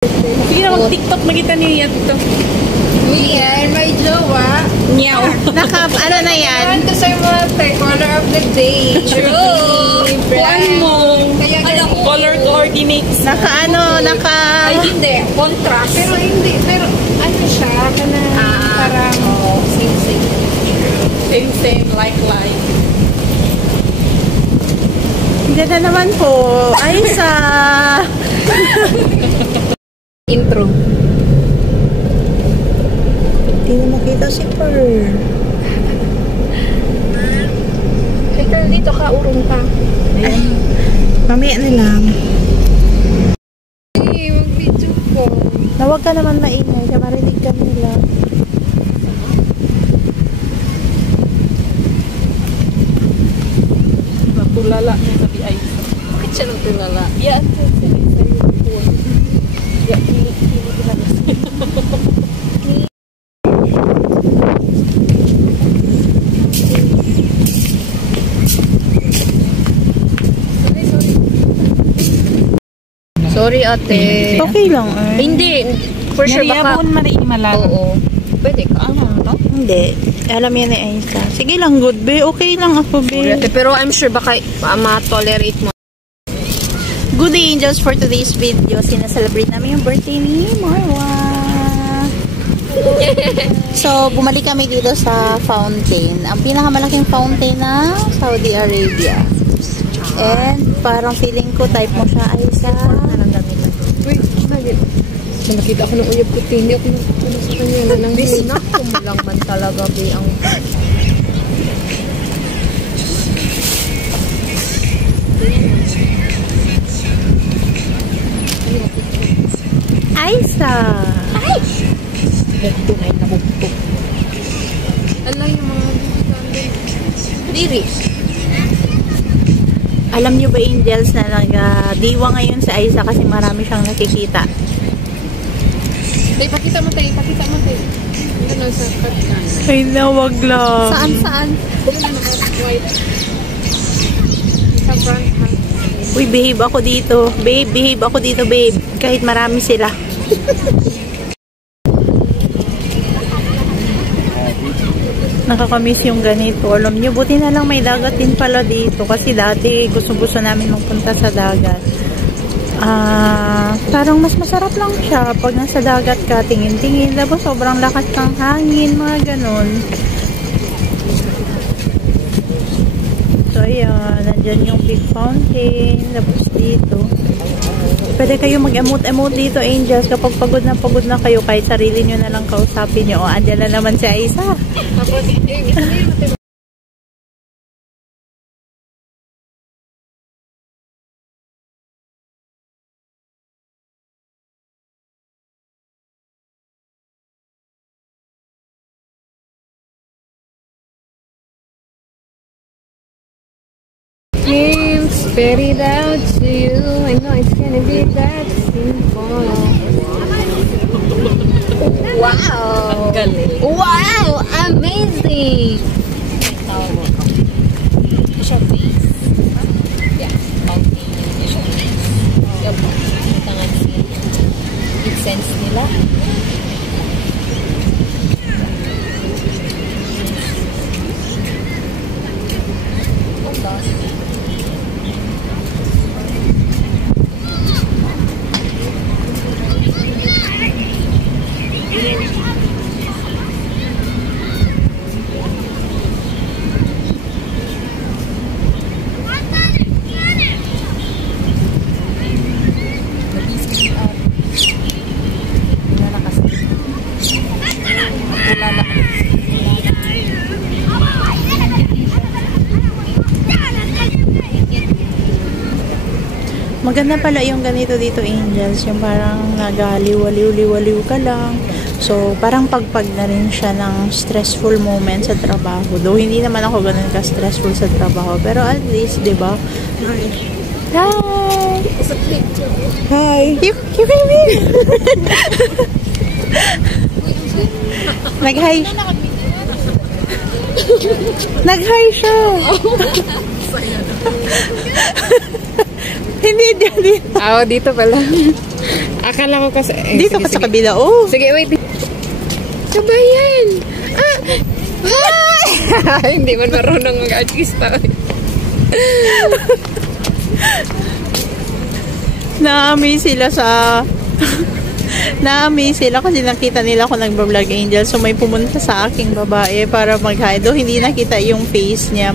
Sige na, mag-TikTok makita niyo yan ito. Yan, may jowa. Nyaw. Ano na yan? Ano to sa mga color of the day. True. Kuan mo. Color coordinates. Ay, hindi. Contrast. Pero hindi. Pero ano siya? Parang same. Same, like. Hindi na naman po. Ay, sa... Intro. Hindi na makita si Pearl. Hey, Pearl, dito ka. Urong ka. Ay, mamaya na lang. Ay, mag-video ko. Nawag ka naman maingay. Kaya marinig ka nila. Tulala niya sabi ay. Bakit siya nang tulala? Yan. Sorry, ate. Okay lang eh. Hindi. For sure, baka... Nariyabon mariimalala. Oo. Pwede ka. Hindi. Alam yan ni Aisa. Sige lang, good be. Okay lang ako, be. Pero I'm sure baka ma-tolerate mo. Good day, angels, for today's video. Sinaselebrate namin yung birthday ni Marwa. So, bumalik kami dito sa fountain. Ang pinakamalaking fountain na Saudi Arabia. And parang feeling ko type mo siya, Aisa. Uy, bakit? Nakita ako ng uyab ko, tini ako sa kanya na nang hina. Kumulang man talaga, be, ang... Aisa! Ay! Bukto na yung nabukto. Ala yung mga... Diri. Alam nyo ba, angels, na nag-diwa ngayon sa Aisa kasi marami siyang nakikita. Ipakita mo tayo, ipakita mo tayo. Ito na sa katinan. Ay na, wag lang. Saan? Bumula na ako, white. Sa front, ha? Uy, behave ako dito. Babe, behave ako dito, babe. Kahit marami sila. Nakakamiss yung ganito. Alam nyo, buti na lang may dagat din pala dito. Kasi dati, gusto namin magpunta sa dagat. Parang mas masarap lang siya pag nasa dagat ka, tingin-tingin, tapos sobrang lakas ng hangin, mga ganon. So ayan, nandyan yung big fountain, tapos dito pwede kayo mag-emote dito, angels, kapag pagod na kayo, kahit sarili nyo na lang kausapin nyo. O, andyan na naman si Aisa. Spit it out to you. I know it's gonna be that simple. Wow! Wow! Amazing! Siya face. Yeah. Okay. Siya face. Yup. Tangan si it sense nila. Oh gosh. Maganda pala yung ganito dito, angels. Yung parang nagaliw-liw ka lang. So, parang pagpag na rin siya ng stressful moment sa trabaho. Though, hindi naman ako ganun ka-stressful sa trabaho. Pero at least, di ba? Hi! Hi! You can be! Nag-hi. Nag-hi siya! Hindi dito. Dito pala. Akala ko kasi... Dito ka sa kabila. Oh. Sige, wait. Kabayan! Hindi man marunong mag-artista. Na-amaze sila sa... Na-amaze sila kasi nakita nila ako nagbablog Angel. So may pumunta sa aking babae para mag-hi. Though hindi nakita yung face niya.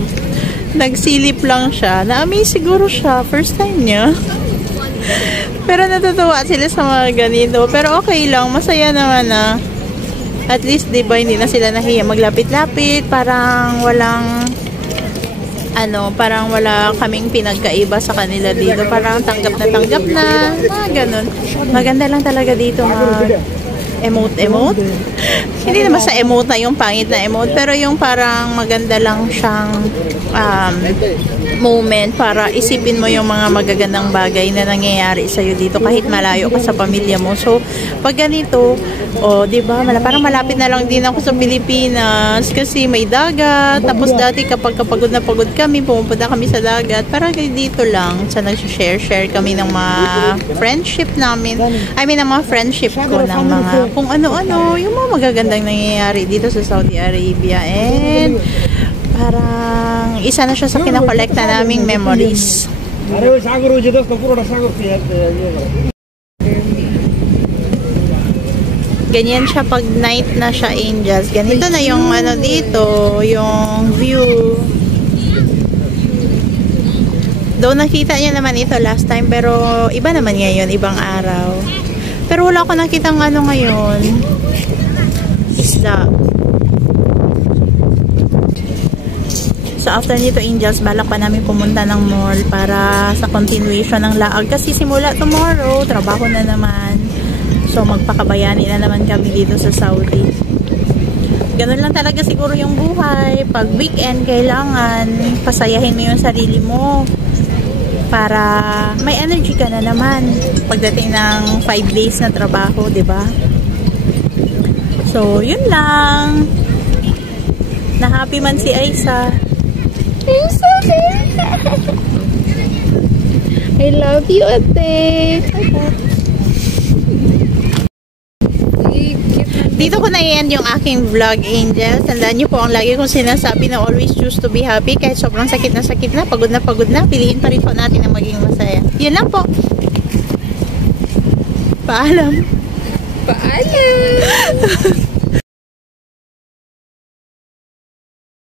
Nagsilip lang siya. Na-amaze siguro siya. First time niya. Pero natutuwa sila sa mga ganito. Pero okay lang. Masaya naman na. At least, diba, hindi na sila nahiya maglapit-lapit. Parang walang parang wala kaming pinagkaiba sa kanila dito. Parang tanggap na. Ganun. Maganda lang talaga dito emote. Hindi naman sa emote na yung pangit na emote, pero yung parang maganda lang siyang moment para isipin mo yung mga magagandang bagay na nangyayari sa'yo dito kahit malayo ka sa pamilya mo. So, pag ganito, diba, parang malapit na lang din ako sa Pilipinas kasi may dagat. Tapos dati kapag pagod na pagod kami, pumupunta kami sa dagat. Parang dito lang, sa nag-share kami ng mga friendship namin. Ng mga friendship ko ng mga kung ano-ano, yung mga magagandang nangyayari dito sa Saudi Arabia. And parang isa na siya sa kinakolekta naming memories. Ganyan siya pag night na siya, Angels. Ganito na yung dito, yung view. Though nakita niya naman ito last time, pero iba naman ngayon, ibang araw. Pero wala ko nakitang ngayon. Isda. So after nito, Angels, balak pa namin pumunta ng mall para sa continuation ng laag. Kasi simula tomorrow, trabaho na naman. So magpakabayani na naman kami dito sa Saudi. Ganun lang talaga siguro yung buhay. Pag weekend, kailangan pasayahin mo yung sarili mo para may energy ka na naman pagdating ng 5 days na trabaho, diba? So, yun lang. Na-happy man si Aisa. I'm so happy. I love you, ate. Dito ko na-end yung aking vlog, Angel. Tandaan nyo po ang lagi kong sinasabi na always choose to be happy. Kahit sobrang sakit na, pagod na, piliin pa rin po natin ang maging masaya. Yun lang po. Paalam. Paalam.